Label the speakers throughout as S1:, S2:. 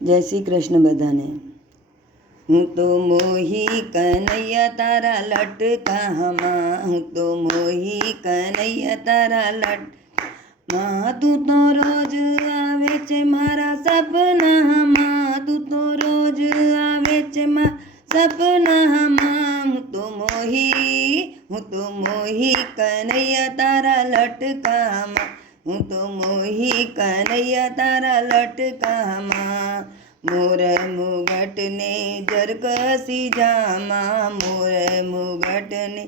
S1: જય શ્રી કૃષ્ણ બધાને હું તો મોહી કનૈયા તારા લટકામાં હું તો મોહી કનૈયા તારા લટ તું તો રોજ આવે છે મારા સપનામાં તું તો રોજ આવે છે મારા સપનામાં હું તો મોહી હું તો મોહી કનૈયા તારા લટકામાં હું તો મોહી કનૈયા તારા લટકામાં, મોર મુગટને જરકસી જામા, મોર મુગટને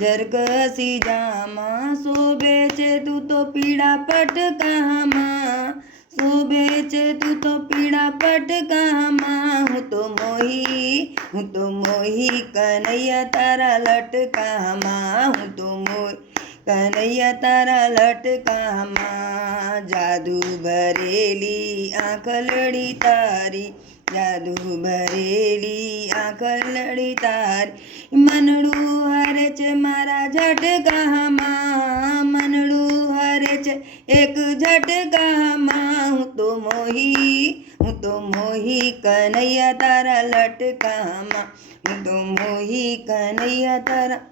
S1: જરકસી જામા. શોભે છે તું તો પીડા પટકામાં, શોભે છે તું તો પીડા પટકામાં. હું તો મોહી, હું તો મોહી કનૈયા તારા લટકામાં, હું તો મોહી કનૈયા તારા લટકામાં જાદુ ભરેલી આંખલડી તારી, જાદુ ભરેલી આંખલડી તારી. મનડું હરે છે મારા ઝટકામાં, મનડું હરે છે એક ઝટકામાં. હું તો મોહી, હું તો મોહી કનૈયા તારા લટકામાં, હું તો મોહી કનૈયા તારા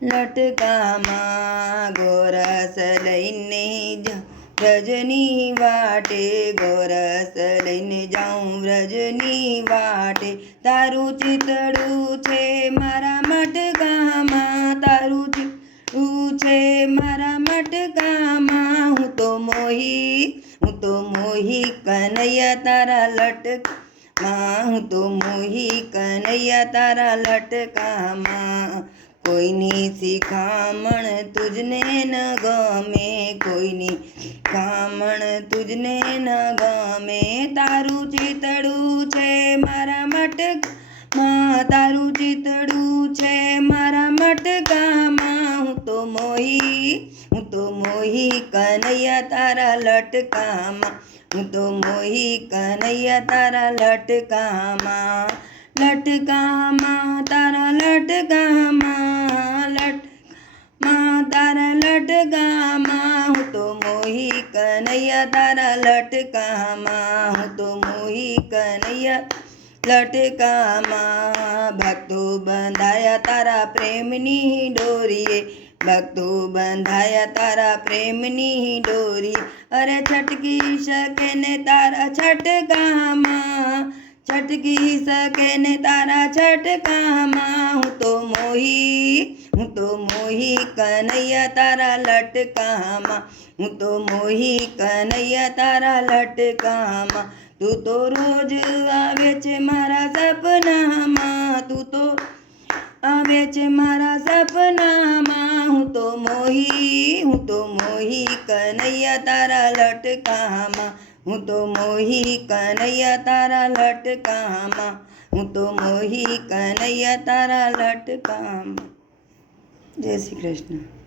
S1: લટકામાં ગોરસ લઈને જા વ્રજની વાટે ગોરસ લઈને જાઉં વ્રજની વાટે તારું ચિતડું છે મારા મટકામાં તારું ચિતડું છે મારા મટકામાં હું તો મોહી હું તો મોહી કનૈયા તારા લટકામાં હું તો મોહી કનૈયા તારા લટકામાં કોઈની શિખામણ તુજને ન ગમે, કોઈની ખામણ તુજને ન ગમે. તારું ચિતડું છે મારા મટકમાં તારું ચિતડું છે મારા મટકામાં હું તો મોહી, હું તો મોહી કનૈયા તારા લટકામાં. હું તો મોહી કનૈયા તારા લટકામાં. લટકામાં તારા લટકામાં મોહી કનૈયા તારા લટકામાં હું તો મોહી કનૈયા લટકામાં ભક્તો બંધાયા તારા પ્રેમની ડોરીએ ભક્તો બંધાયા તારા પ્રેમની ડોરી અરે છટકી શકે ને તારા છટકામાં છટકી શકે ને તારા છટકામાં હું તો મોહી હું તો મોહી કનૈયા તારા લટકામાં, હું તો મોહી કનૈયા તારા લટકામાં, તું તો રોજ આવે છે મારા સપનામાં, તું તો આવે છે મારા સપનામાં, હું તો મોહી, હું તો મોહી કનૈયા તારા લટકામાં, હું તો મોહી કનૈયા તારા લટકામાં, હું તો મોહી કનૈયા તારા લટકામાં. જય શ્રી કૃષ્ણ.